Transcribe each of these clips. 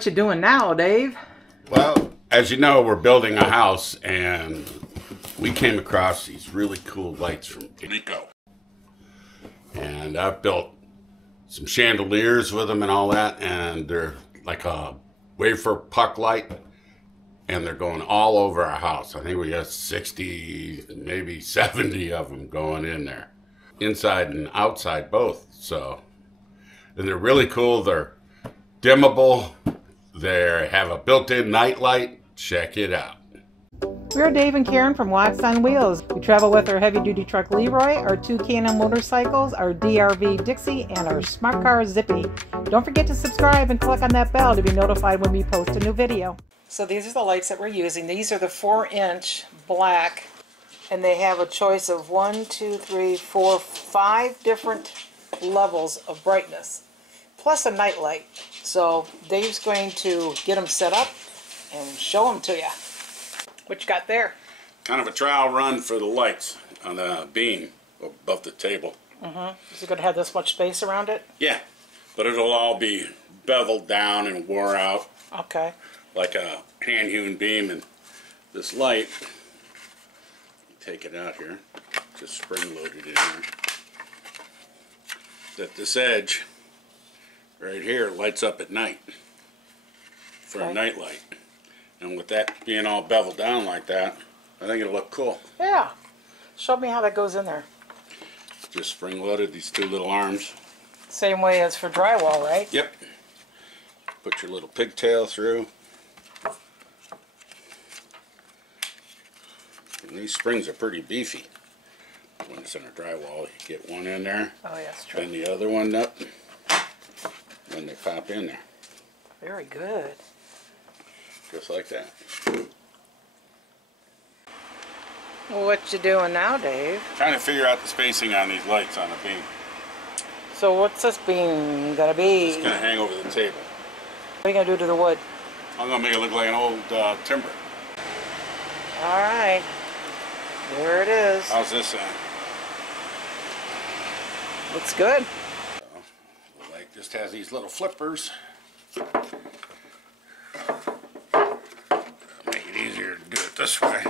What you doing now, Dave? Well, as you know, we're building a house, and we came across these really cool lights from Amico. And I've built some chandeliers with them and all that, and they're like a wafer puck light, and they're going all over our house. I think we got 60, maybe 70 of them going in there, inside and outside both. So, and they're really cool. They're dimmable. They have a built-in night light. Check it out. We're Dave and Karen from Wax on Wheels. We travel with our heavy-duty truck Leroy, our 2 Can-Am motorcycles, our DRV Dixie, and our smart car Zippy. Don't forget to subscribe and click on that bell to be notified when we post a new video. So these are the lights that we're using. These are the 4-inch black, and they have a choice of 5 different levels of brightness, plus a night light. So Dave's going to get them set up and show them to you. What you got there? Kind of a trial run for the lights on the beam above the table. Is it going to have this much space around it? Yeah, but it'll all be beveled down and wore out. Okay. Like a hand-hewn beam. And this light, take it out here, just spring-loaded in here. That this edge right here lights up at night for a night light. And with that being all beveled down like that, I think it'll look cool. Yeah. Show me how that goes in there. Just spring-loaded, these 2 little arms. Same way as for drywall, right? Yep. Put your little pigtail through. And these springs are pretty beefy. When it's in a drywall, you get one in there. Oh, yeah, that's true. Then the other one up. Then they pop in there. Very good. Just like that. Well, what you doing now, Dave? Trying to figure out the spacing on these lights on the beam. So what's this beam gonna be? It's going to hang over the table. What are you gonna do to the wood? I'm going to make it look like an old timber. All right. There it is. How's this sound? Looks good. The light just has these little flippers. Make it easier to do it this way.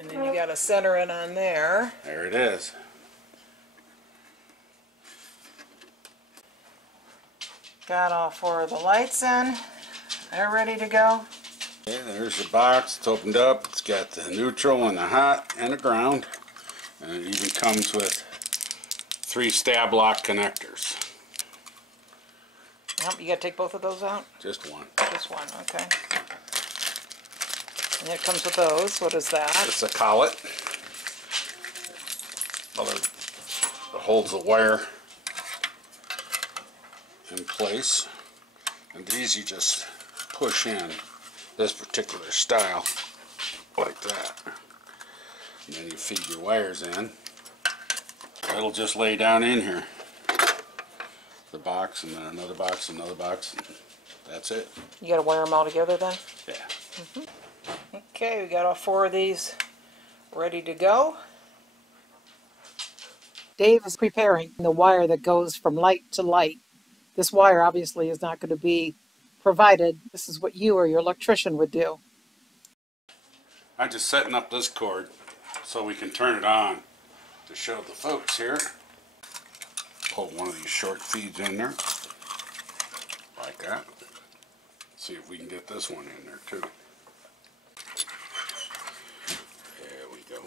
And then you got to center it on there. There it is. Got all 4 of the lights in. They're ready to go. Yeah, there's the box. It's opened up. It's got the neutral and the hot and the ground. And it even comes with 3 stab lock connectors. You got to take both of those out? Just one. Just one, okay. And it comes with those. What is that? It's a collet. It holds the wire in place. And these you just push in this particular style like that. And then you feed your wires in. It'll just lay down in here. The box, and then another box, another box. And that's it. You got to wire them all together then? Yeah. Okay, we got all 4 of these ready to go. Dave is preparing the wire that goes from light to light. This wire obviously is not going to be provided. This is what you or your electrician would do. I'm just setting up this cord so we can turn it on to show the folks here. Pull one of these short feeds in there, like that. See if we can get this one in there too. There we go.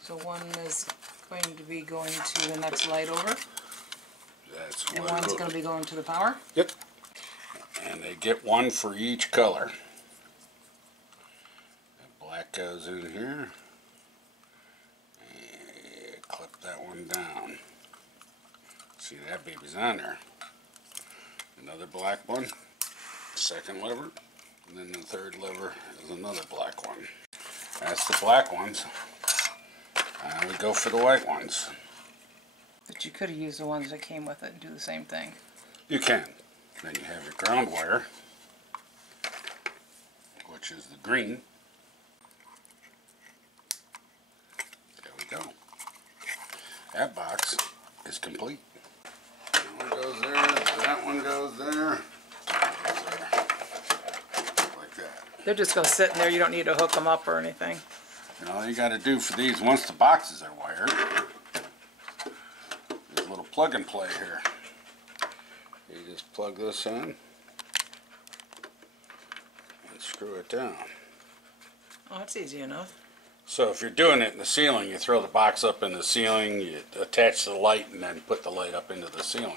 So one is going to be going to the next light over. That's And what one's going to be going to the power. Yep. And they get one for each color. The black goes in here. And clip that one down. See, that baby's on there. Another black one. Second lever. And then the third lever is another black one. That's the black ones. And we go for the white ones. But you could have used the ones that came with it and do the same thing. You can. Then you have your ground wire, which is the green. There we go. That box is complete. One goes there, They're just going to sit in there. You don't need to hook them up or anything. And all you got to do for these, once the boxes are wired, there's a little plug and play here. You just plug this in and screw it down. Oh, that's easy enough. So if you're doing it in the ceiling, you throw the box up in the ceiling, you attach the light, and then put the light up into the ceiling.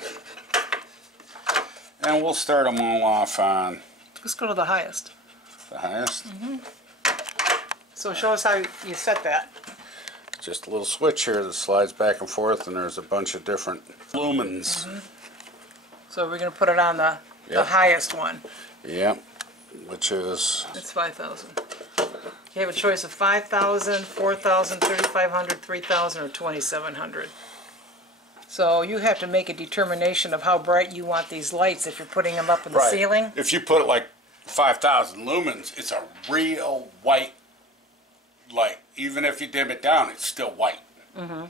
And we'll start them all off on Let's go to the highest. the highest. So show us how you set that. Just a little switch here that slides back and forth, and there's a bunch of different lumens. So we're going to put it on the Yep. highest one. Yep, which is, It's 5,000. You have a choice of 5,000, 4,000, 3,500, 3,000, or 2,700. So you have to make a determination of how bright you want these lights if you're putting them up in the right. ceiling. If you put like 5,000 lumens, it's a real white light. Even if you dim it down, it's still white. And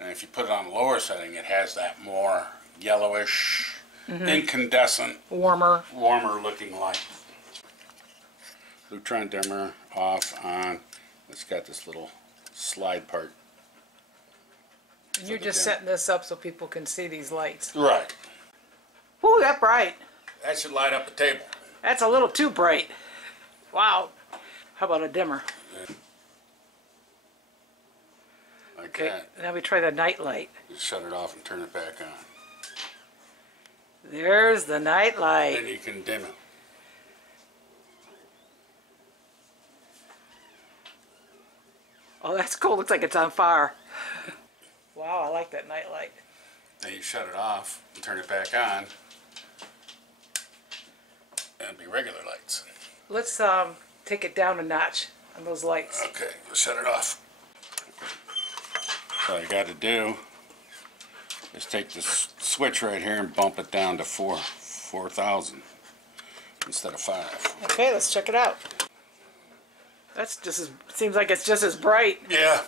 if you put it on the lower setting, it has that more yellowish, incandescent, warmer looking light. Lutron dimmer off, on. It's got this little slide part. And you're just setting this up so people can see these lights. Right. Ooh, that's bright. That should light up the table. That's a little too bright. Wow. How about a dimmer? Like Okay, that. now we try the night light. Just shut it off and turn it back on. There's the night light. Then you can dim it. Oh, that's cool. Looks like it's on fire. Wow, I like that night light. Then you shut it off and turn it back on. And it'll be regular lights. Let's take it down a notch on those lights. Okay, we'll shut it off. So all you got to do is take this switch right here and bump it down to 4,000 instead of 5. Okay, let's check it out. That's just as, seems like it's just as bright. Yeah.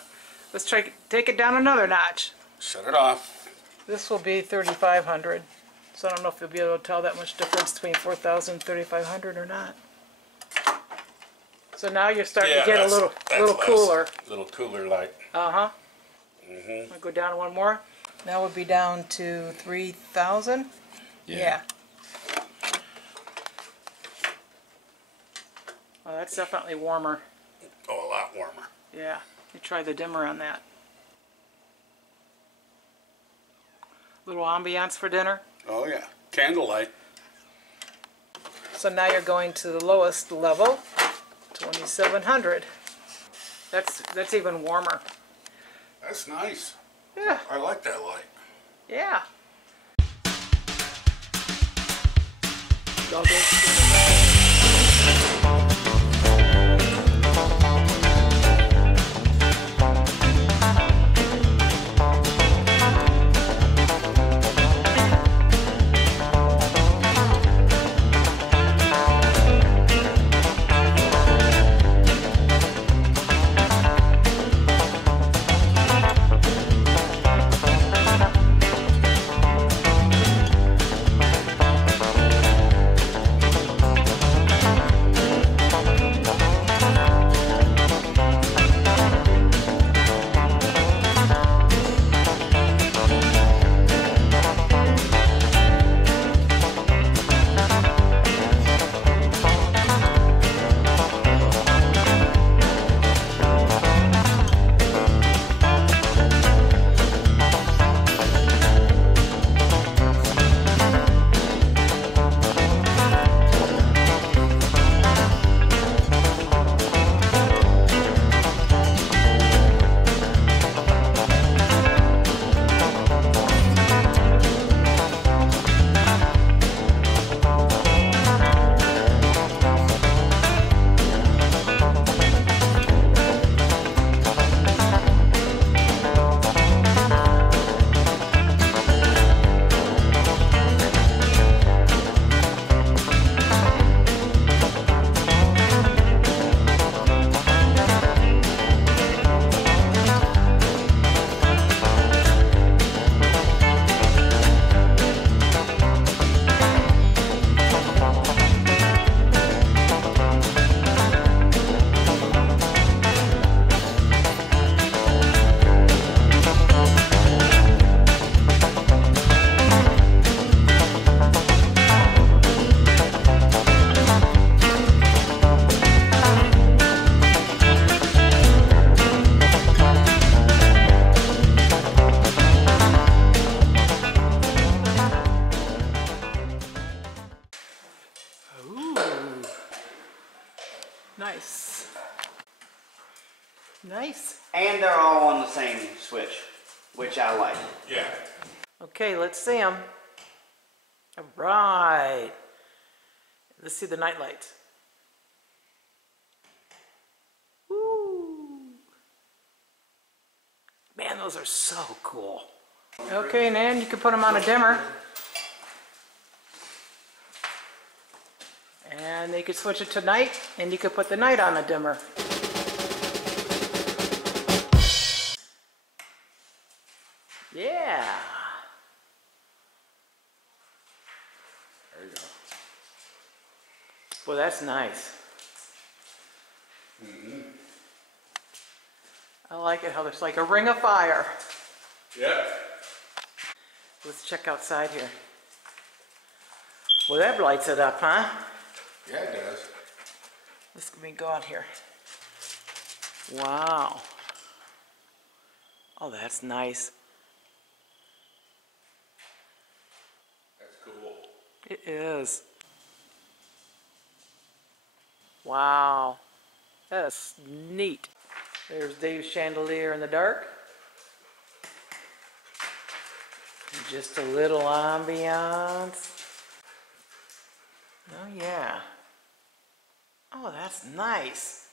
Let's try take it down another notch. Shut it off. This will be 3,500. So I don't know if you'll be able to tell that much difference between 4,000 and 3,500 or not. So now you're starting to get a little cooler. A little cooler light. Uh-huh. I'll go down one more. Now we'll be down to 3,000. Yeah. Well, that's definitely warmer. Oh, a lot warmer. Yeah. You try the dimmer on that. Little ambiance for dinner. Oh yeah, candlelight. So now you're going to the lowest level, 2,700. That's even warmer. That's nice. Yeah. I like that light. Yeah. Nice. Nice. And they're all on the same switch, which I like. Yeah. Okay, let's see them. All right. Let's see the night lights. Woo. Man, those are so cool. Okay, and then you can put them on a dimmer. And you could switch it to night, and you could put the night on a dimmer. Yeah. There you go. Well, that's nice. I like it how there's like a ring of fire. Yeah. Let's check outside here. Well, that lights it up, huh? Yeah, it does. Let's let me go out here. Wow. Oh, that's nice. That's cool. It is. Wow. That's neat. There's Dave's chandelier in the dark. Just a little ambiance. Oh yeah. Oh, that's nice.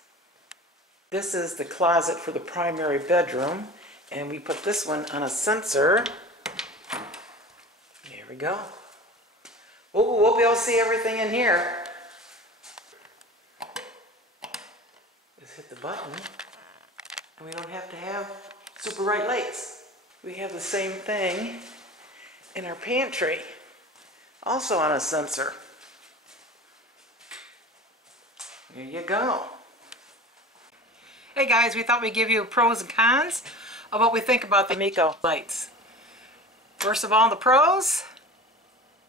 This is the closet for the primary bedroom, and we put this one on a sensor. There we go. Oh, we'll be able to see everything in here. Just hit the button, and we don't have to have super bright lights. We have the same thing in our pantry, also on a sensor. There you go. Hey guys, we thought we'd give you pros and cons of what we think about the Amico lights. First of all, the pros,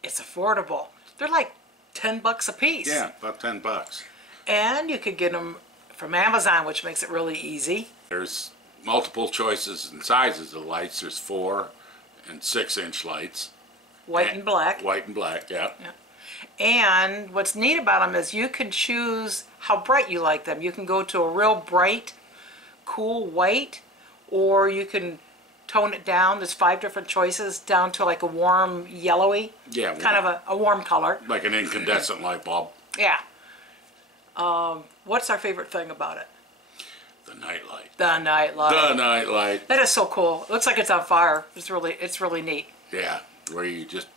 it's affordable. They're like 10 bucks a piece. Yeah, about 10 bucks. And you could get them from Amazon, which makes it really easy. There's multiple choices and sizes of lights. There's 4 and 6-inch lights. White and black. White and black, yeah. And what's neat about them is you can choose how bright you like them. You can go to a real bright, cool white, or you can tone it down. There's 5 different choices down to like a warm yellowy, Yeah, kind of a warm color. like an incandescent light bulb. Yeah. What's our favorite thing about it? The night light. The night light. The night light. That is so cool. It looks like it's on fire. It's really neat. Yeah, where you just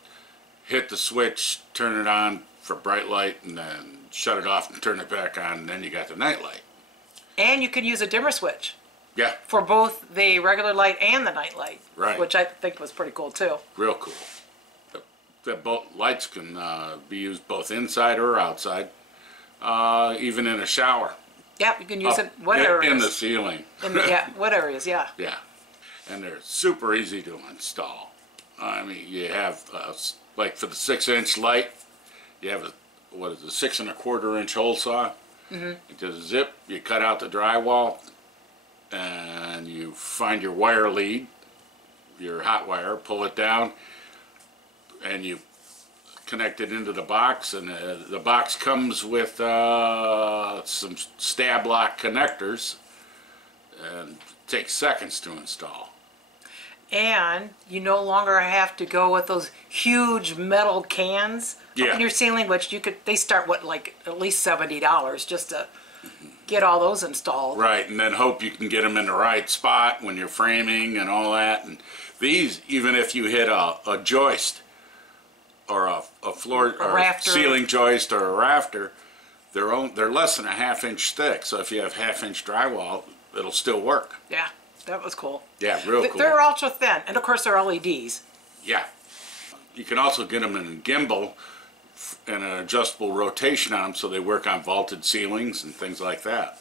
hit the switch, turn it on for bright light, and then shut it off and turn it back on, and then you got the night light. And you can use a dimmer switch Yeah, for both the regular light and the night light. Right. Which I think was pretty cool too. real cool. The both lights can be used both inside or outside, even in a shower. Yeah, you can use Up it whatever in it the is. ceiling. Yeah, whatever it is, yeah. Yeah, and they're super easy to install. I mean, you have like for the 6-inch light, you have a 6 1/4 inch hole saw. You just zip, you cut out the drywall, and you find your wire lead, your hot wire, pull it down, and you connect it into the box, and the box comes with some stab lock connectors, and it takes seconds to install. And you no longer have to go with those huge metal cans up in your ceiling, which they start like at least $70 just to get all those installed. Right, and then hope you can get them in the right spot when you're framing and all that. And these, even if you hit a joist or a floor or a ceiling joist or a rafter, they're less than a 1/2 inch thick. So if you have 1/2 inch drywall, it'll still work. Yeah, that was cool. Yeah, real cool. They're ultra thin, and of course they're LEDs. Yeah. You can also get them in a gimbal and an adjustable rotation on them so they work on vaulted ceilings and things like that.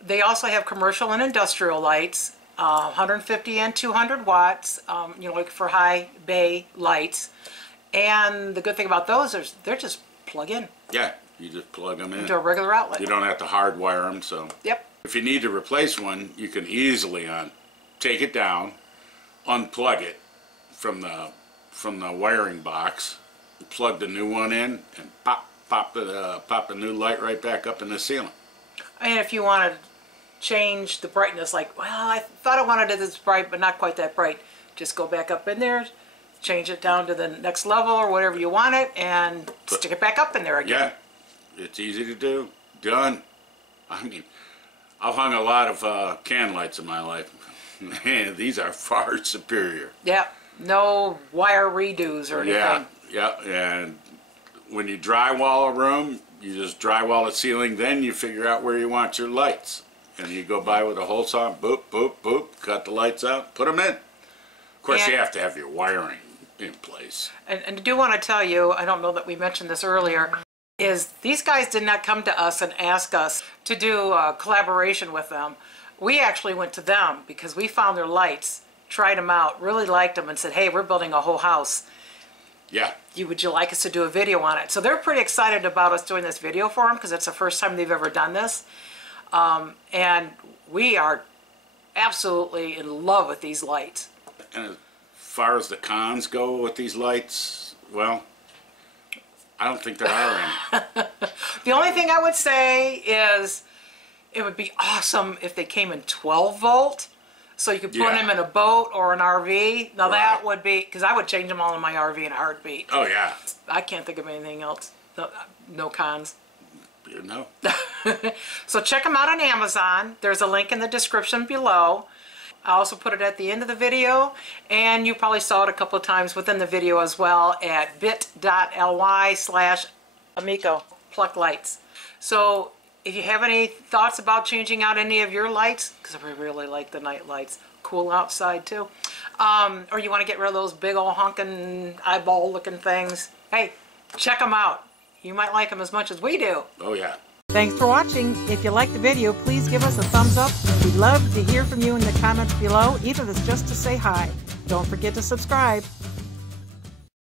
They also have commercial and industrial lights, 150 and 200 watts, like for high bay lights. And the good thing about those is they're just plug in Yeah, you just plug them in. into a regular outlet. You don't have to hardwire them, so. Yep. If you need to replace one, you can easily take it down, unplug it from the wiring box, plug the new one in, and pop, pop the new light right back up in the ceiling. And if you want to change the brightness, like, well, I thought I wanted it this bright, but not quite that bright, just go back up in there, change it down to the next level or whatever you want it, and stick it back up in there again. Yeah, it's easy to do. Done. I mean, I've hung a lot of can lights in my life. Man, these are far superior. Yeah, no wire redos or anything. Yeah, and when you drywall a room, you just drywall the ceiling, then you figure out where you want your lights. And you go by with a hole saw, boop, boop, boop, cut the lights out, put them in. Of course, you have to have your wiring in place. And I do want to tell you, I don't know that we mentioned this earlier, is these guys did not come to us and ask us to do a collaboration with them. We actually went to them because we found their lights, tried them out, really liked them, and said, hey, we're building a whole house. Yeah. Would you like us to do a video on it? So they're pretty excited about us doing this video for them because it's the first time they've ever done this. And we are absolutely in love with these lights. And as far as the cons go with these lights, well, I don't think there are any. The only thing I would say is it would be awesome if they came in 12 volt. So you could put them in a boat or an RV. Now that would be, because I would change them all in my RV in a heartbeat. Oh yeah. I can't think of anything else. No cons. No. So check them out on Amazon. There's a link in the description below. I also put it at the end of the video, and you probably saw it a couple of times within the video as well at bit.ly/Amico Pluck Lights. So if you have any thoughts about changing out any of your lights, because I really like the night lights, cool outside too, or you want to get rid of those big old honking eyeball looking things, hey, check them out. You might like them as much as we do. Oh yeah. Thanks for watching. If you liked the video, please give us a thumbs up. We'd love to hear from you in the comments below, even if it's just to say hi. Don't forget to subscribe.